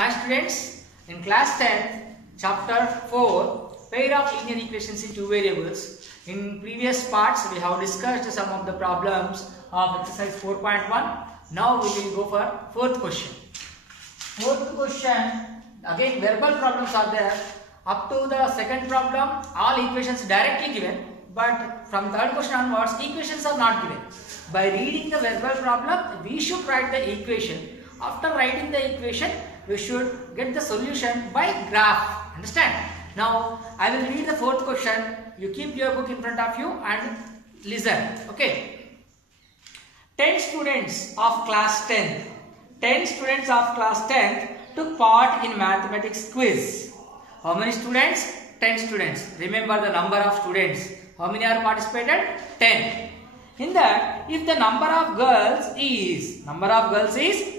Hi students, in class 10, chapter 4, pair of linear equations in two variables. In previous parts, we have discussed some of the problems of exercise 4.1. Now we will go for fourth question. Fourth question, again verbal problems are there. Up to the second problem, all equations directly given. But from third question onwards, equations are not given. By reading the verbal problem, we should write the equation. After writing the equation, we should get the solution by graph. Understand? Now, I will read the fourth question. You keep your book in front of you and listen. Okay. 10 students of class 10th. 10 students of class 10th took part in mathematics quiz. How many students? 10 students. Remember the number of students. How many are participated? 10. In that, if the number of girls is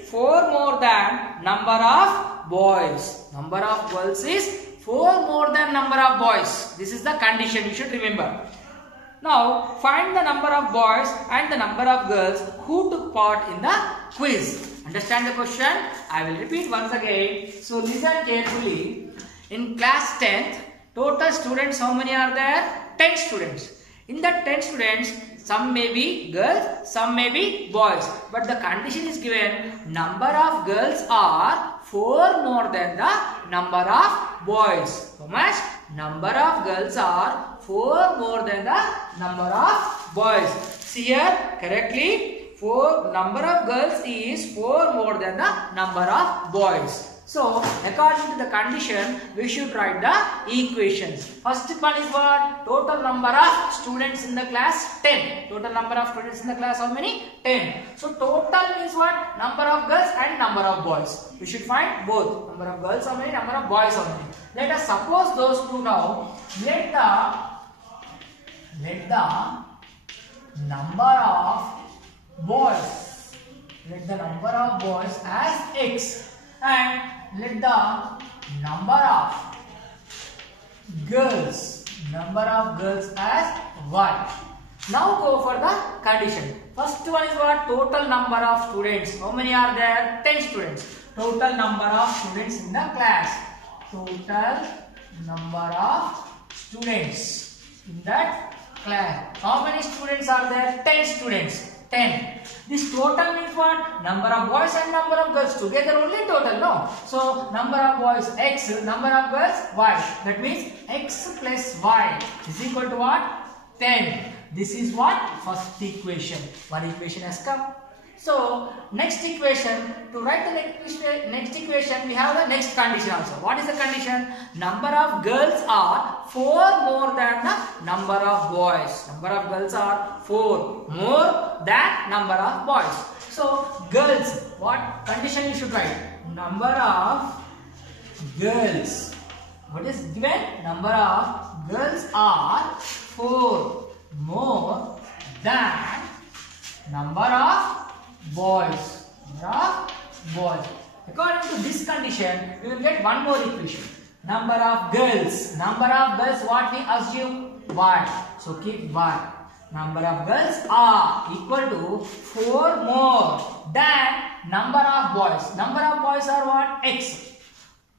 4 more than number of boys. Number of girls is 4 more than number of boys. This is the condition you should remember. Now, find the number of boys and the number of girls who took part in the quiz. Understand the question? I will repeat once again. So, listen carefully. In class 10th, total students, how many are there? 10 students. In that 10 students, some may be girls, some may be boys. But the condition is given, number of girls are 4 more than the number of boys. How much? Number of girls are 4 more than the number of boys. See here, correctly, number of girls is 4 more than the number of boys. So, according to the condition, we should write the equations. First one is what? Total number of students in the class, 10. Total number of students in the class, how many? 10. So, total means what? Number of girls and number of boys. We should find both. Number of girls how many? Number of boys how many? Let us suppose those two now. Let the number of boys. Let the number of boys as X. And let the number of girls as Y. Now go for the condition. First one is what? Total number of students. How many are there? 10 students. Total number of students in the class. Total number of students in that class. How many students are there? 10 students. 10. This total means what? Number of boys and number of girls together only total, no? So, number of boys X, number of girls Y. That means X plus Y is equal to what? 10. This is what? First equation. One equation has come. So, next equation, to write the next equation, we have the next condition also. What is the condition? Number of girls are 4 more than the number of boys. Number of girls are 4 more than number of boys. So, girls, what condition you should write? Number of girls. What is given? Number of girls are 4 more than number of boys. According to this condition, we will get one more equation. Number of girls. Number of girls, what we assume? Y. So keep Y. Number of girls are equal to 4 more than number of boys. Number of boys are what? X.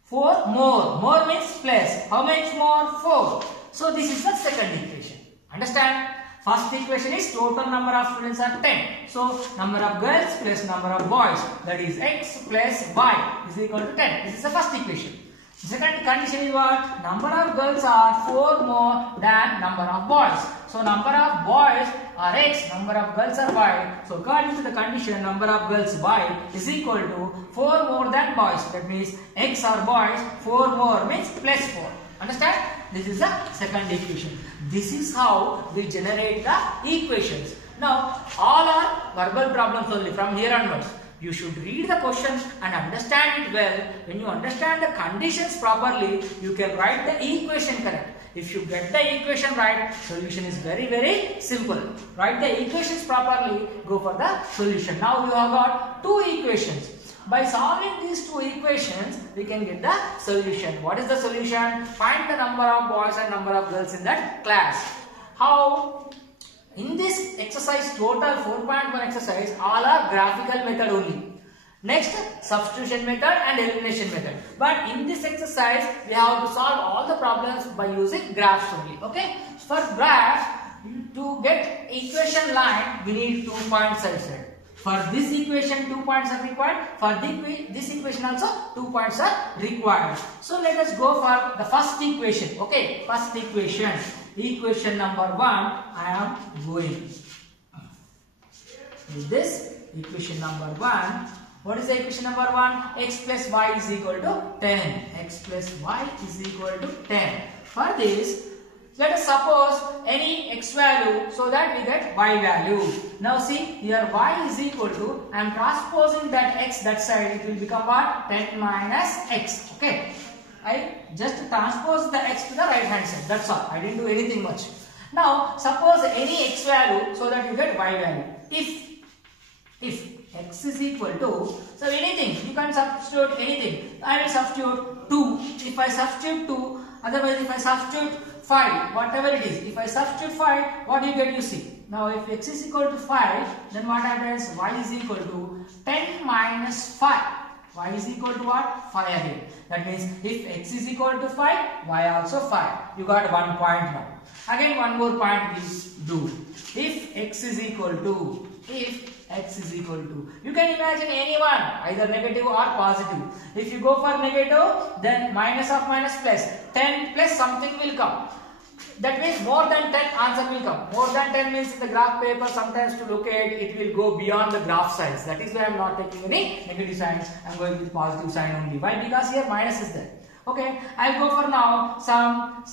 4 more. More means plus. How much more? 4. So this is the second equation. Understand? First equation is total number of students are 10. So, number of girls plus number of boys, that is X plus Y is equal to 10. This is the first equation. Second condition is what? Number of girls are 4 more than number of boys. So, number of boys are X, number of girls are Y. So, according to the condition, number of girls Y is equal to 4 more than boys. That means X are boys, 4 more means plus 4. Understand? This is the second equation. This is how we generate the equations. Now, all are verbal problems only from here onwards. You should read the questions and understand it well. When you understand the conditions properly, you can write the equation correct. If you get the equation right, solution is very, very simple. Write the equations properly, go for the solution. Now, you have got two equations. By solving these two equations, we can get the solution. What is the solution? Find the number of boys and number of girls in that class. How? In this exercise, total 4.1 exercise, all are graphical method only. Next, substitution method and elimination method. But in this exercise, we have to solve all the problems by using graphs only. Okay. For graph, to get equation line, we need 2 points I said. For this equation, 2 points are required. For this equation also, 2 points are required. So let us go for the first equation. Okay. First equation. Equation number 1, I am going. Is this equation number 1? What is the equation number 1? X plus y is equal to 10. X plus y is equal to 10. For this, let us suppose any x value so that we get y value. Now see, here y is equal to, I am transposing that x that side, it will become what? 10 minus x. Okay. I just transpose the x to the right hand side. That's all. I didn't do anything much. Now, suppose any x value so that you get y value. If x is equal to, so anything, you can substitute anything. I will substitute 2. If I substitute 2, otherwise if I substitute 5, whatever it is, if I substitute 5, what do you get? You see. Now if x is equal to 5, then what happens? Y is equal to 10 minus 5. Y is equal to what? 5 again. That means if x is equal to 5, y also 5. You got 1 point now. Again one more point we do. If x is equal to, you can imagine anyone, either negative or positive. If you go for negative, then minus of minus plus, 10 plus something will come. That means more than 10 answer will come. More than 10 means in the graph paper sometimes to look at it will go beyond the graph size. That is why I am not taking any negative signs. I am going with positive sign only. Why? Because here minus is there. Okay, I will go for now some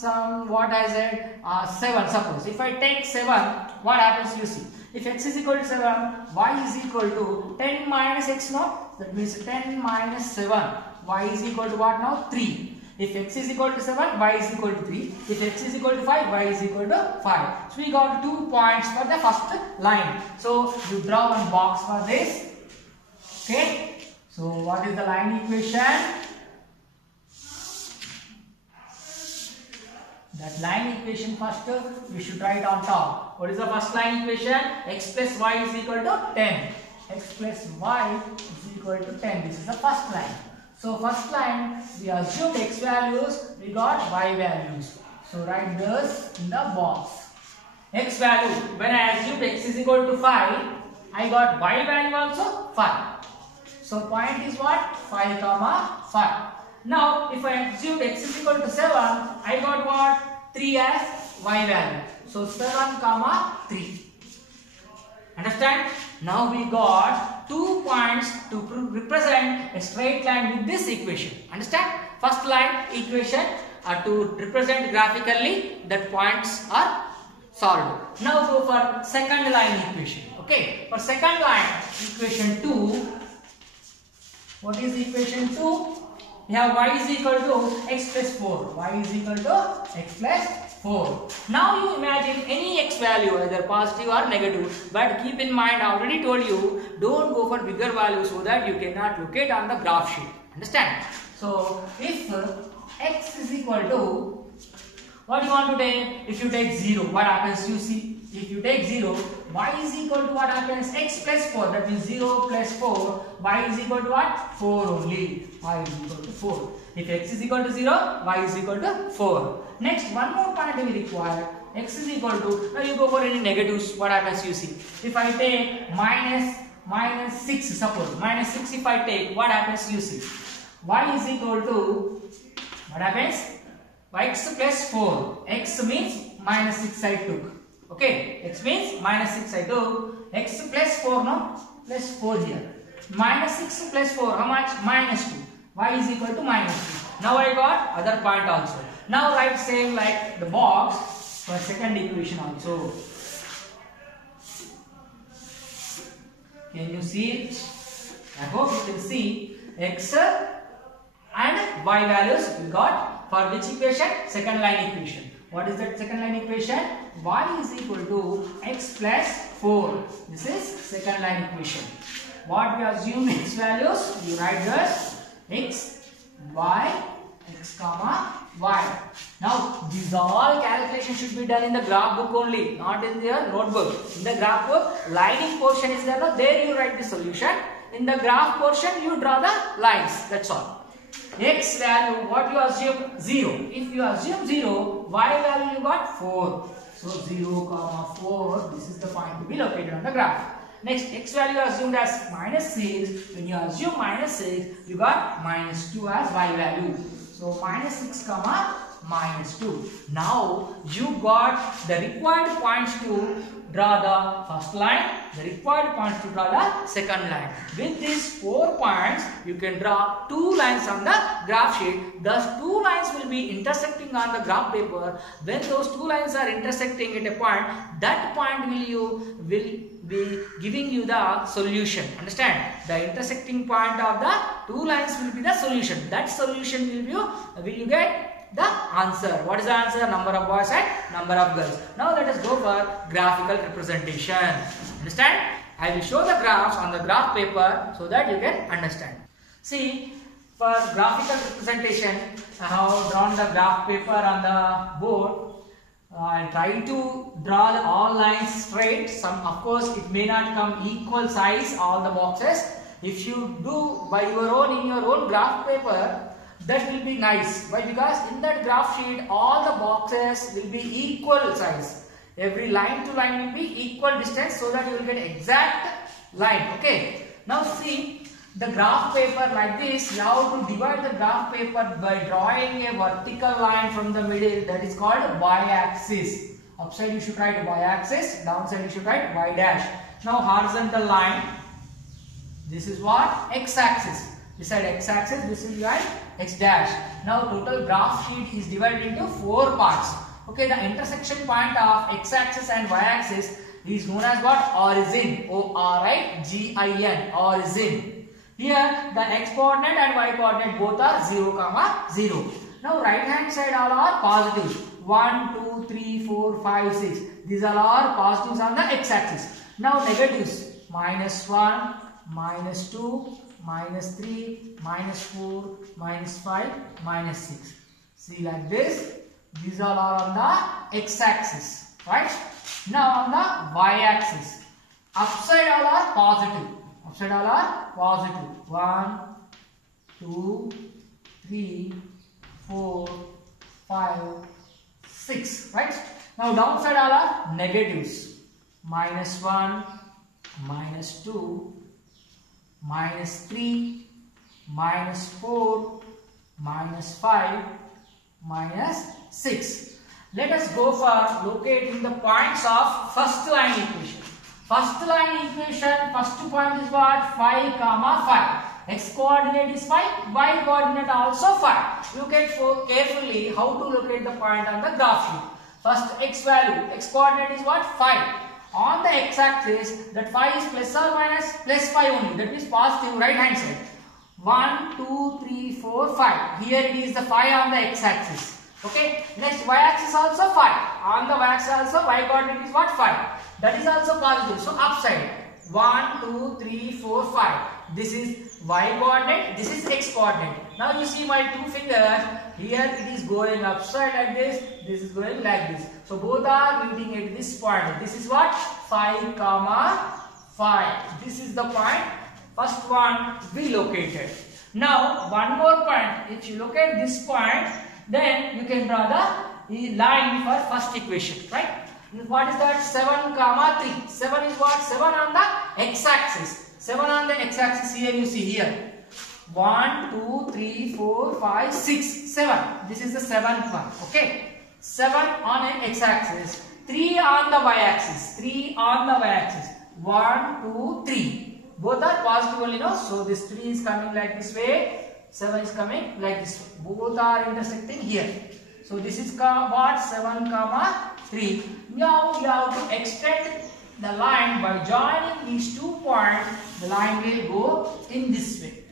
what I said 7 suppose. If I take 7, what happens you see. If x is equal to 7, y is equal to 10 minus x now. That means 10 minus 7. Y is equal to what now? 3. If x is equal to 7, y is equal to 3. If x is equal to 5, y is equal to 5. So we got 2 points for the first line. So you draw one box for this. Okay. So what is the line equation? That line equation first you should write on top. What is the first line equation? X plus y is equal to 10. X plus y is equal to 10. This is the first line. So first line we assumed x values, we got y values. So write this in the box. X value, when I assumed x is equal to 5, I got y value also 5. So point is what? 5 comma 5. Now if I assumed x is equal to 7, I got what? 3 as y value. So 7 comma 3. Understand? Now we got 2 points to represent a straight line with this equation. Understand? First line equation to represent graphically that points are solved. Now go for second line equation. Okay. For second line equation 2. What is equation 2? We have y is equal to x plus 4. Y is equal to x plus 4. Now you imagine any x value, either positive or negative. But keep in mind, I already told you, don't go for bigger values so that you cannot locate on the graph sheet. Understand? So if x is equal to, what you want to take? If you take 0, what happens? You see, if you take 0, y is equal to what happens? X plus 4. That means 0 plus 4. Y is equal to what? 4 only. Y is equal to 4. If x is equal to 0, y is equal to 4. Next, one more point we require. X is equal to, now you go for any negatives. What happens? You see, if I take minus 6, suppose minus 6 if I take, what happens? You see, y is equal to, what happens? X plus 4. X means minus 6 I took. Okay, x means minus 6 I took. X plus 4 no? Plus 4 here. Minus 6 plus 4, how much? Minus 2. Y is equal to minus 2. Now I got other point also. Now write same like the box for second equation also. Can you see it? I hope you can see x and y values we got for which equation? Second line equation. What is that second line equation? Y is equal to x plus 4. This is second line equation. What we assume x values, you write this x, y, x comma y. Now these all calculations should be done in the graph book only, not in your notebook. In the graph book, lining portion is there. No? There you write the solution. in the graph portion you draw the lines. That's all. X value, what you assume? 0. If you assume 0, y value you got 4. So 0, comma 4, this is the point to be located on the graph. Next, x value assumed as minus 6. When you assume minus 6, you got minus 2 as y value. So minus 6 comma minus 2. Now you got the required points to draw the first line, the required points to draw the second line. With these 4 points, you can draw 2 lines on the graph sheet. Thus 2 lines will be intersecting on the graph paper. When those 2 lines are intersecting at a point, that point will be giving you the solution. Understand? The intersecting point of the 2 lines will be the solution. That solution will you get the answer. What is the answer? Number of boys and number of girls. Now let us go for graphical representation. Understand? I will show the graphs on the graph paper so that you can understand. See, for graphical representation, I have drawn the graph paper on the board. I try to draw all lines straight. Some, of course, it may not come equal size, all the boxes. If you do by your own in your own graph paper, that will be nice. Why? Because in that graph sheet, all the boxes will be equal size. Every line to line will be equal distance, so that you will get exact line. Okay. Now see, the graph paper like this, you have to divide the graph paper by drawing a vertical line from the middle. That is called y-axis. Upside you should write y-axis, downside you should write y dash. Now horizontal line, this is what? X-axis. Beside x-axis, this is like x dash. Now total graph sheet is divided into 4 parts. Okay, the intersection point of x-axis and y-axis is known as what? Origin. O-R-I-G-I-N. Origin. Here the x coordinate and y coordinate both are 0, 0. Now right hand side all are positives. 1, 2, 3, 4, 5, 6. These all are positives on the x-axis. Now negatives. Minus 1, minus 2, minus 3, minus 4, minus 5, minus 6. See like this. These all are on the x-axis. Right? Now on the y-axis. Upside all are positive. Upside all are positive. 1, 2, 3, 4, 5, 6. Right? Now downside all are negatives. Minus 1, minus 2, minus 3, minus 4, minus 5, minus 6. Let us go for locating the points of first line equation. First line equation, first point is what? 5, 5. X coordinate is 5, y coordinate also 5. Look at carefully how to locate the point on the graph sheet. First x value, x coordinate is what? 5. On the x-axis, that 5 is plus or minus plus 5 only. That means positive right hand side. 1, 2, 3, 4, 5. Here it is the 5 on the x-axis. Okay. Next y-axis also 5. On the y-axis also y coordinate is what? 5. That is also positive. So upside. 1, 2, 3, 4, 5. This is y coordinate. This is x coordinate. Now you see my 2 fingers. Here it is going upside like this. This is going like this. So both are meeting at this point. This is what? 5, 5. This is the point. First one we located. Now one more point. If you locate this point, then you can draw the line for first equation. Right? What is that? 7, 3. 7 is what? 7 on the x-axis. 7 on the x-axis. Here you see here. 1, 2, 3, 4, 5, 6, 7. This is the 7th one. Okay. 7 on an x-axis. 3 on the y-axis. 3 on the y-axis. 1, 2, 3. Both are positive only, no? So this 3 is coming like this way. 7 is coming like this way. Both are intersecting here. So this is what? 7, 3. Now you have to extend the line by joining these 2 points. The line will go in this way.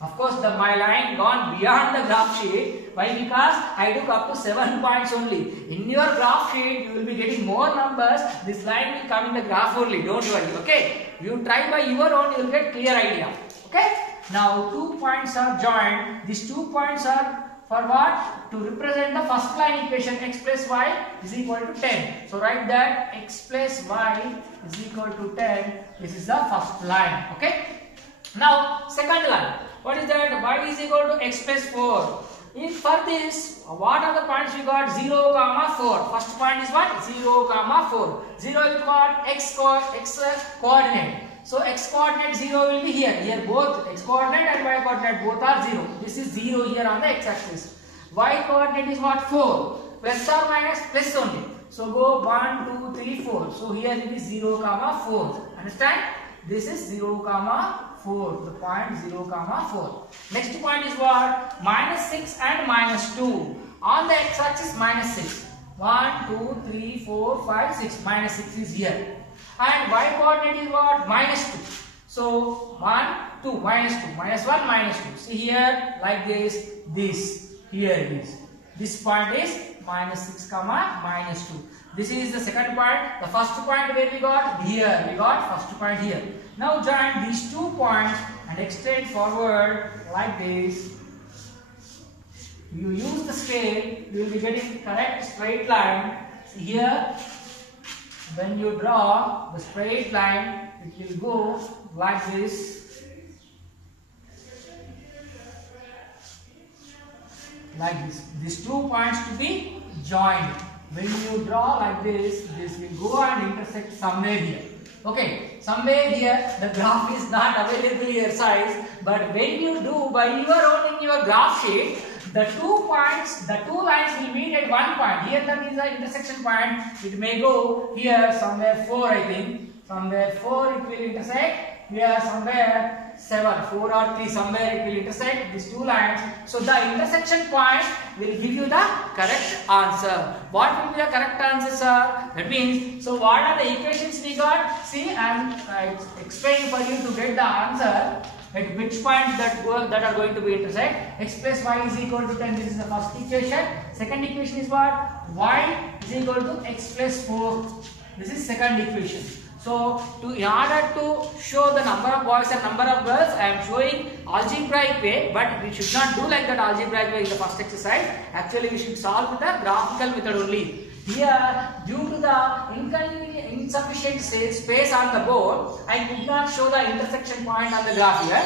Of course, my line gone beyond the graph sheet. Why? Because I took up to 7 points only. In your graph sheet, you will be getting more numbers. This line will come in the graph only. Don't worry. Okay. You try by your own, you will get clear idea. Okay. Now 2 points are joined. These 2 points are for what? To represent the first line equation. X plus y is equal to 10. So write that x plus y is equal to 10. This is the first line. Okay. Now second line, what is that? Y is equal to x plus 4. If for this, what are the points we got? 0, comma 4. First point is what? 0, comma 4. 0 is what? X coordinate. So x coordinate 0 will be here. Here both x coordinate and y coordinate both are 0. This is 0 here on the x axis. Y coordinate is what? 4. Plus or minus? Plus only. So go 1, 2, 3, 4. So here it is 0, comma 4. Understand? This is 0, comma 4. The point 0, comma 4. Next point is what? Minus 6 and minus 2. On the x axis minus 6. 1, 2, 3, 4, 5, 6. Minus 6 is here. And y coordinate is what? Minus 2. So 1, 2, minus 2. Minus 1, minus 2. See here like this. This. Here it is. This point is minus 6, comma minus 2. This is the second point. The first point where we got? Here. We got first point here. Now join these 2 points and extend forward like this. You use the scale, you will be getting correct straight line. See here, when you draw the straight line, it will go like this. Like this. These 2 points to be joined. When you draw like this will go and intersect somewhere here. Okay, somewhere here the graph is not available here size, but when you do by your own in your graph sheet, the 2 points, the 2 lines will meet at one point. Here that is the intersection point. It may go here somewhere 4, I think. Somewhere 4 it will intersect. Here somewhere 7, 4 or 3, somewhere it will intersect these 2 lines. So the intersection point will give you the correct answer. What will be the correct answer, sir? That means, so what are the equations we got? See, I am explaining for you to get the answer. At which points that are going to be intersect. X plus y is equal to 10. This is the first equation. Second equation is what? Y is equal to x plus 4. This is second equation. So, in order to show the number of boys and number of girls, I am showing algebraic way, but we should not do like that algebraic way in the first exercise. Actually, we should solve with the graphical method only. Here, due to the insufficient space on the board, I could not show the intersection point on the graph here.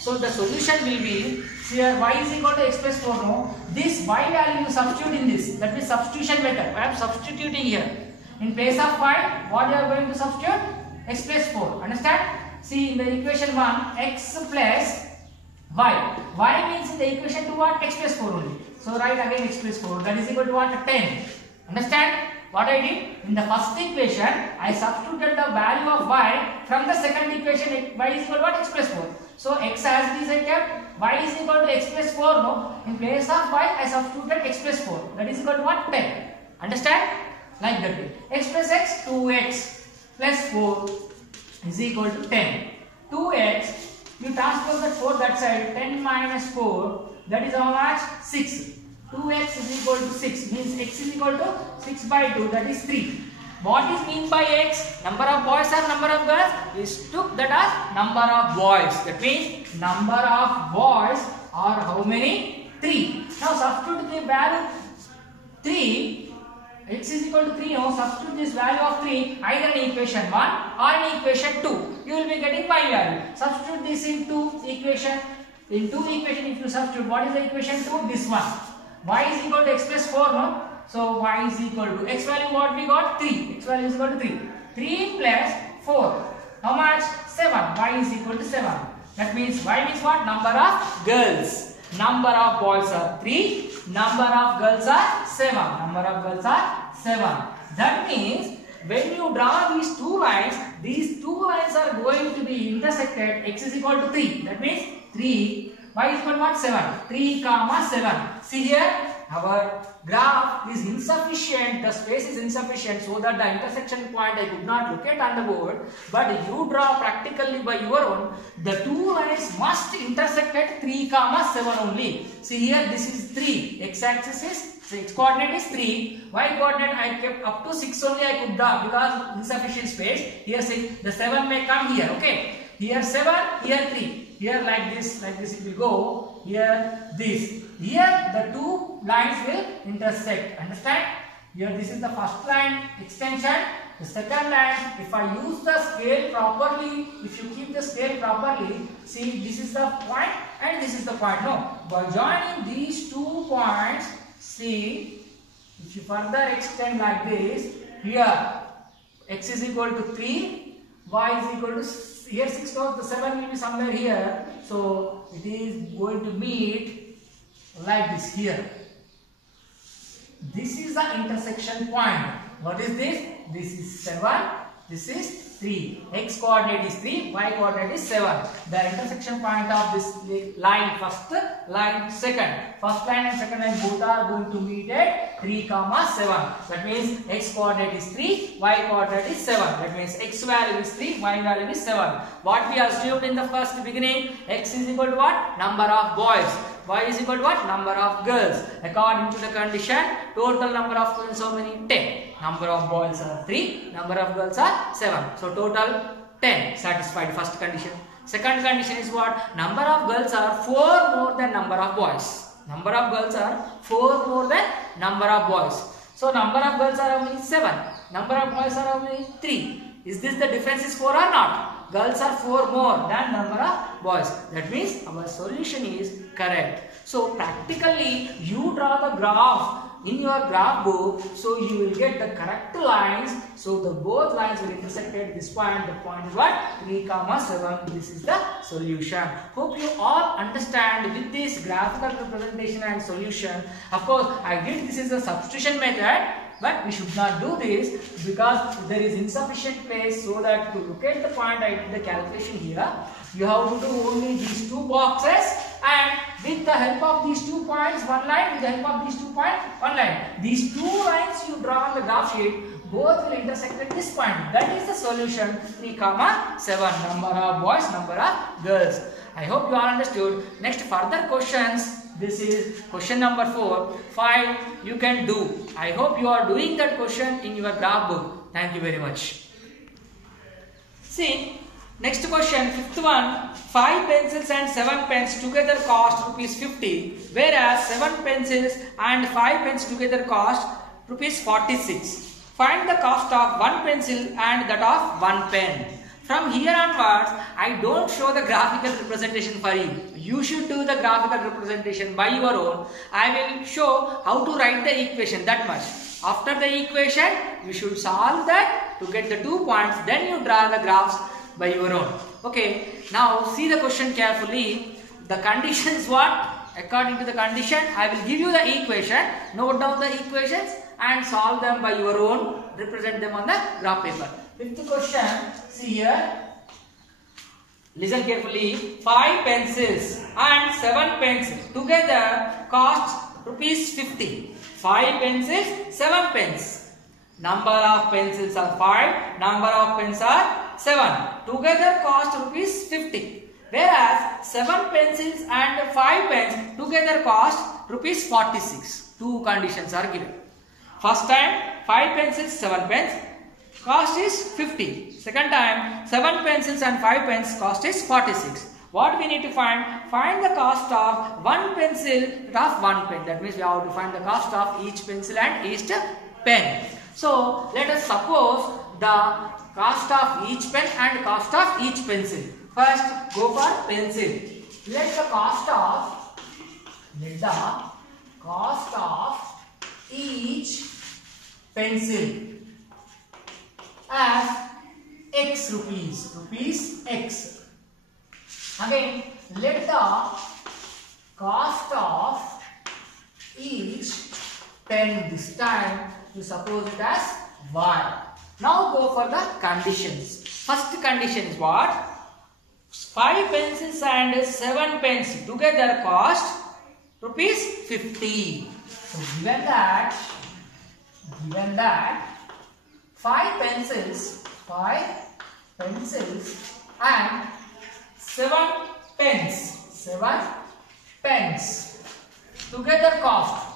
So, the solution will be, here y is equal to x plus 4. No, this y value you substitute in this. That means substitution method. I am substituting here. In place of y, what you are going to substitute? X plus 4. Understand? See in the equation 1, x plus y. Y means in the equation 2 what? X plus 4 only. So write again x plus 4. That is equal to what? 10. Understand? What I did? In the first equation, I substituted the value of y from the second equation. Y is equal to what? X plus 4. So x as it is I kept. Y is equal to x plus 4. No. In place of y, I substituted x plus 4. That is equal to what? 10. Understand? Like that way. X plus x, 2x plus 4 is equal to 10. 2x, you transfer that 4 that side, 10 minus 4, that is how much? 6. 2x is equal to 6, means x is equal to 6 by 2, that is 3. What is mean by x? Number of boys or number of girls? We took that as number of boys. That means number of boys are how many? 3. Now substitute the value 3. X is equal to 3, now substitute this value of 3 either in equation 1 or in equation 2. You will be getting y value. Substitute this in 2 equation. In 2 equation if you substitute, what is the equation 2? This one. Y is equal to x plus 4, no? So y is equal to x value what we got? 3. X value is equal to 3. 3 plus 4. How much? 7. Y is equal to 7. That means y means what? Number of girls. Number of boys are 3. Number of girls are 7. Number of girls are 7. That means when you draw these 2 lines are going to be intersected. X is equal to 3. That means 3. Y is equal to what? 7. 3 comma 7. See here, our graph is insufficient. The space is insufficient, so that the intersection point I could not locate on the board. But you draw practically by your own. The 2 lines must intersect at 3 comma 7 only. See here, this is 3. X axis is, x coordinate is 3. Y coordinate I kept up to 6 only I could draw because insufficient space. Here 6. The 7 may come here. Okay. Here 7. Here 3. Here like this it will go. Here this. Here the 2 lines will intersect. Understand? Here this is the first line extension The second line, if I use the scale properly, if you keep the scale properly, see this is the point and this is the point. No, by joining these 2 points, see, if you further extend like this, here x is equal to 3, y is equal to, here 6 goes, the 7 will be somewhere here. So it is going to meet like this here. This is the intersection point. What is this? This is 7, this is 3. X coordinate is 3, y coordinate is 7. The intersection point of this line, first line, second. First line and second line both are going to meet at 3, 7. That means x coordinate is 3, y coordinate is 7. That means x value is 3, y value is 7. What we assumed in the first beginning, x is equal to what? Number of boys. Y is equal to what? Number of girls. According to the condition, total number of students how many? 10. Number of boys are 3, number of girls are 7. So total 10 satisfied first condition. Second condition is what? Number of girls are 4 more than number of boys. Number of girls are 4 more than number of boys. So number of girls are how many? 7. Number of boys are how many? 3. Is this the difference is 4 or not? Girls are 4 more than number of boys. That means our solution is correct. So practically you draw the graph in your graph book, so you will get the correct lines. So the both lines will intersect at this point. The point is what? 3, 7. This is the solution. Hope you all understand with this graphical representation and solution. Of course, I did this is a substitution method, but we should not do this because there is insufficient space, so that to locate the point I did the calculation here. You have to do only these 2 boxes, and with the help of these 2 points, 1 line, with the help of these 2 points, 1 line. These 2 lines you draw on the graph sheet, both will intersect at this point. That is the solution. 3, 7. Number of boys, number of girls. I hope you all understood. Next further questions. This is question number 4. 5 you can do. I hope you are doing that question in your graph book. Thank you very much. See, next question, 5th one. 5 pencils and 7 pens together cost rupees 50, whereas 7 pencils and 5 pens together cost rupees 46. Find the cost of 1 pencil and that of 1 pen. From here onwards, I don't show the graphical representation for you. You should do the graphical representation by your own. I will show how to write the equation, that much. After the equation, you should solve that to get the 2 points. Then you draw the graphs by your own. Okay, now see the question carefully. The condition is what? According to the condition, I will give you the equation. Note down the equations and solve them by your own. Represent them on the graph paper. 5th question, see here. Listen carefully. 5 pencils and 7 pens together cost rupees 50. 5 pencils, 7 pens. Number of pencils are 5, number of pens are 7. Together cost rupees 50. Whereas 7 pencils and 5 pens together cost rupees 46. 2 conditions are given. First time 5 pencils, 7 pens. Cost is 50. Second time 7 pencils and 5 pens, cost is 46. What we need to find? Find the cost of 1 pencil of 1 pen. That means we have to find the cost of each pencil and each pen. So let us suppose the cost of each pen and cost of each pencil. First go for pencil. Let the cost of each pencil as x rupees x. Again, let the cost of each pen, this time you suppose it as y. Now go for the conditions. First condition is what? 5 pencils and 7 pens together cost rupees 50. So given that 5 pencils and 7 pens together cost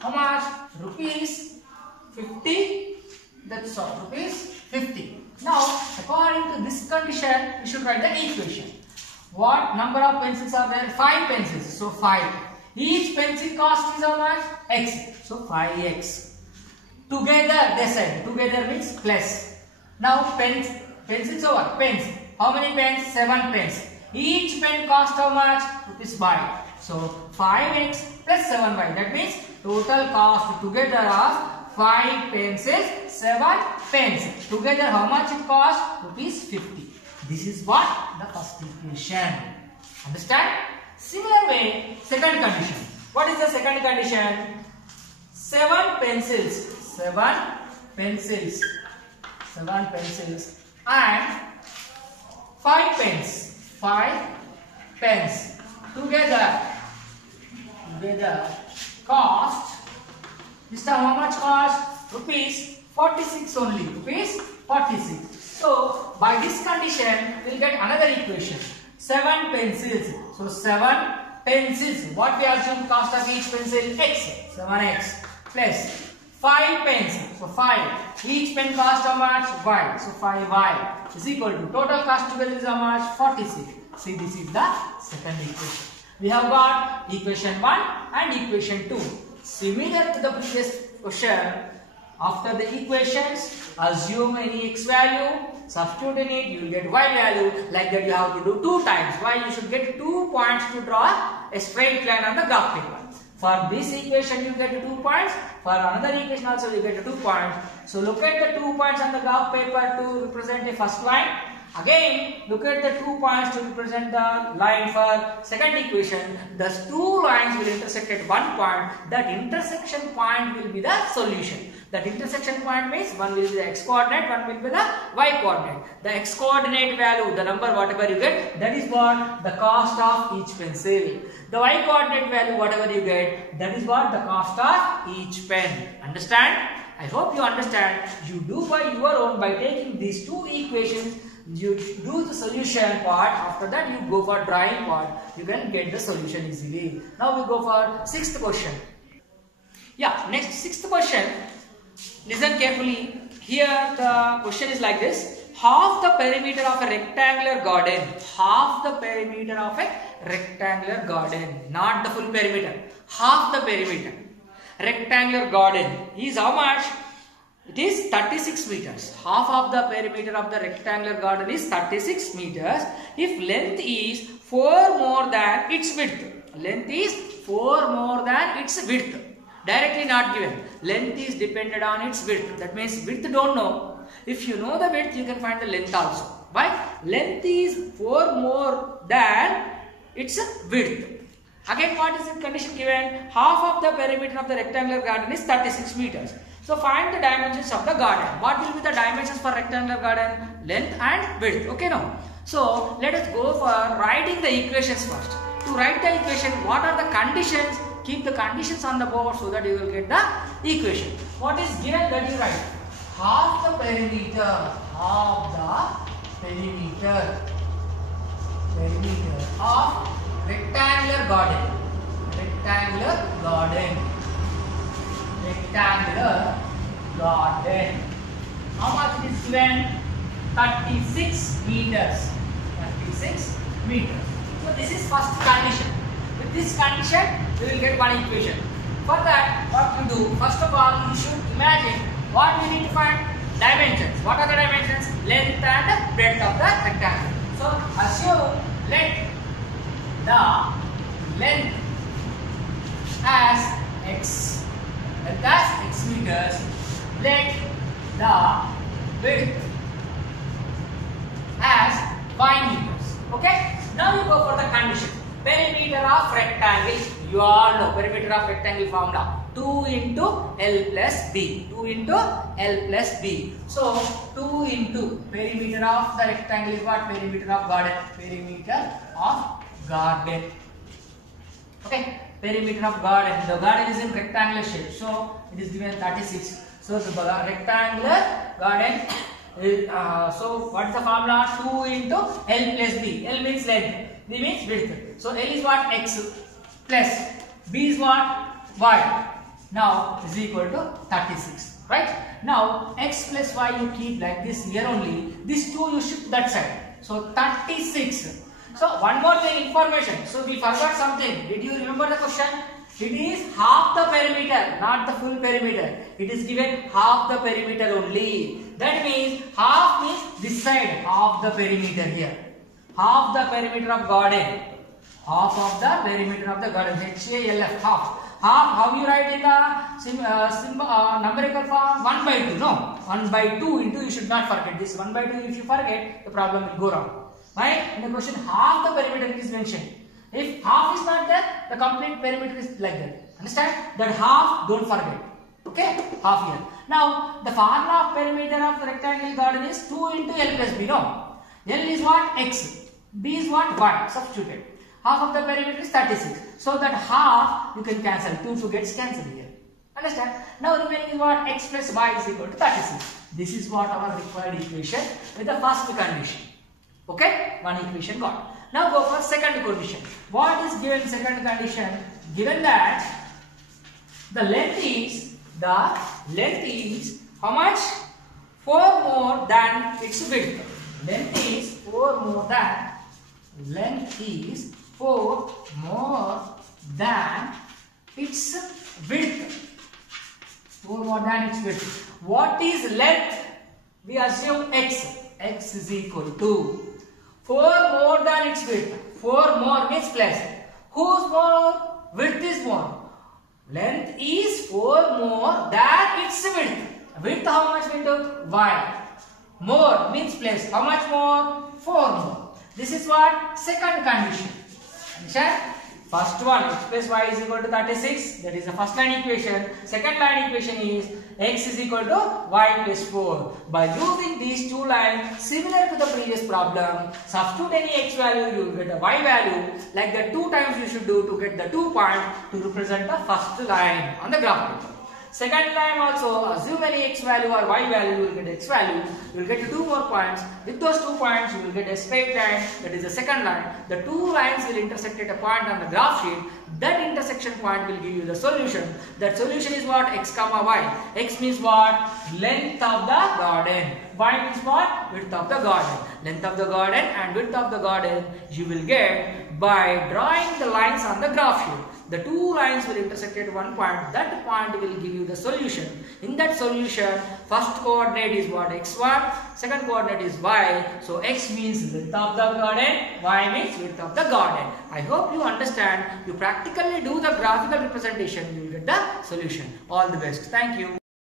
how much? Rupees 50. That's all, rupees 50. Now according to this condition, we should write the equation. What number of pencils are there? 5 pencils. So 5. Each pencil cost is how much? X. So 5x. Together, they said. Together means plus. Now pens. Pencils over. Pens. How many pens? 7 pens. Each pen cost how much? ₹5. So 5x plus 7y. That means total cost together of 5 pencils, 7 pens. Together how much it costs? ₹50. This is what? The first equation. Understand? Similar way, second condition. What is the second condition? 7 pencils. 7 pencils. 7 pencils and 5 pens. 5 pens. Together cost, this time how much cost? ₹46 only. ₹46. So by this condition we will get another equation. 7 pencils. So 7 pencils. What we assume cost of each pencil? X. 7x plus 5 pens. So 5. Each pen cost how much? Y. So 5y is equal to total cost together is how much? 46. See, this is the second equation. We have got equation 1 and equation 2. Similar to the previous question, after the equations, assume any x value, substitute in it, you will get y value. Like that you have to do 2 times. Why? You should get 2 points to draw a straight line on the graph paper. For this equation you get 2 points. For another equation also you get 2 points. So look at the 2 points on the graph paper to represent the first line. Again, look at the 2 points to represent the line for second equation. Thus 2 lines will intersect at one point. That intersection point will be the solution. That intersection point means one will be the x coordinate, one will be the y coordinate. The x coordinate value, the number whatever you get, that is what the cost of each pencil. The y coordinate value whatever you get, that is what the cost of each pen. Understand? I hope you understand. You do by your own by taking these 2 equations. You do the solution part. After that you go for drawing part. You can get the solution easily. Now we go for 6th question. Yeah, next 6th question. Listen carefully. Here the question is like this. Half the perimeter of a rectangular garden. Half the perimeter of a rectangular garden. Not the full perimeter. Half the perimeter. Rectangular garden is how much? It is 36 meters. Half of the perimeter of the rectangular garden is 36 meters. If length is 4 more than its width. Length is 4 more than its width. Directly not given. Length is dependent on its width. That means width don't know. If you know the width, you can find the length also. Why? Length is 4 more than its width. Again, what is the condition given? Half of the perimeter of the rectangular garden is 36 meters. So find the dimensions of the garden. What will be the dimensions for rectangular garden? Length and width. Okay now. So let us go for writing the equations first. To write the equation, what are the conditions? Keep the conditions on the board so that you will get the equation. What is given that you write? Half the perimeter of rectangular garden. How much it is given? 36 meters. 36 meters. So this is first condition. With this condition, we will get one equation. For that, what you do? First of all, you should imagine what we need to find. Dimensions. What are the dimensions? Length and breadth of the rectangle. So assume let the length as x. Length as x meters. Let the width as y meters. Okay. Now you go for the condition. Perimeter of rectangle. You all know perimeter of rectangle formula. 2 into L plus B. 2 into L plus B. So 2 into perimeter of the rectangle is what? Perimeter of garden. Perimeter of garden. Okay. Perimeter of garden. The garden is in rectangular shape. So it is given 36. So the rectangular garden is, so what is the formula? 2 into L plus B. L means length. B means width. So L is what? X plus B is what? Y. Now is equal to 36. Right? Now x plus y you keep like this here only. This 2 you shift that side. So 36. So one more thing, information. So we forgot something. Did you remember the question? It is half the perimeter, not the full perimeter. It is given half the perimeter only. That means half means this side, half the perimeter here. Half the perimeter of garden. Half of the perimeter of the garden. HALF, half. Half, how you write in the numerical form? 1 by 2. No, 1 by 2 into, you should not forget this. 1 by 2, if you forget, the problem will go wrong. Right? In the question, half the perimeter is mentioned. If half is not there, the complete perimeter is like that. Understand? That half, don't forget. Okay? Half here. Now, the formula of perimeter of the rectangle garden is 2 into L plus B. No. L is what? X. B is what? Y. Substituted. Half of the perimeter is 36. So that half you can cancel. 2 gets cancelled here. Understand? Now remaining is what? X plus Y is equal to 36. This is what our required equation with the first condition. Okay? One equation got. Now go for second condition. What is given second condition? Given that the length is how much? 4 more than its width. Length is 4 more than its width. 4 more than its width. What is length? We assume x. X is equal to 4 more than its width. 4 more means plus. Whose more? Width is more. Length is 4 more than its width. Width how much width? Y. More means plus. How much more? 4 more. This is what? Second condition. Understand? First one, x plus y is equal to 36. That is the first line equation. Second line equation is x is equal to y plus 4. By using these two lines, similar to the previous problem, substitute any x value, you will get a y value. Like the 2 times you should do to get the 2 point to represent the first line on the graph paper. Second line also, assume any x value or y value, you will get x value. You will get 2 more points. With those 2 points, you will get a straight line. That is the second line. The 2 lines will intersect at a point on the graph sheet. That intersection point will give you the solution. That solution is what? X comma y. X means what? Length of the garden. Y means what? Width of the garden. Length of the garden and width of the garden you will get by drawing the lines on the graph sheet. The 2 lines will intersect at one point. That point will give you the solution. In that solution, first coordinate is what? X1. Second coordinate is y. So x means width of the garden. Y means width of the garden. I hope you understand. You practically do the graphical representation. You will get the solution. All the best. Thank you.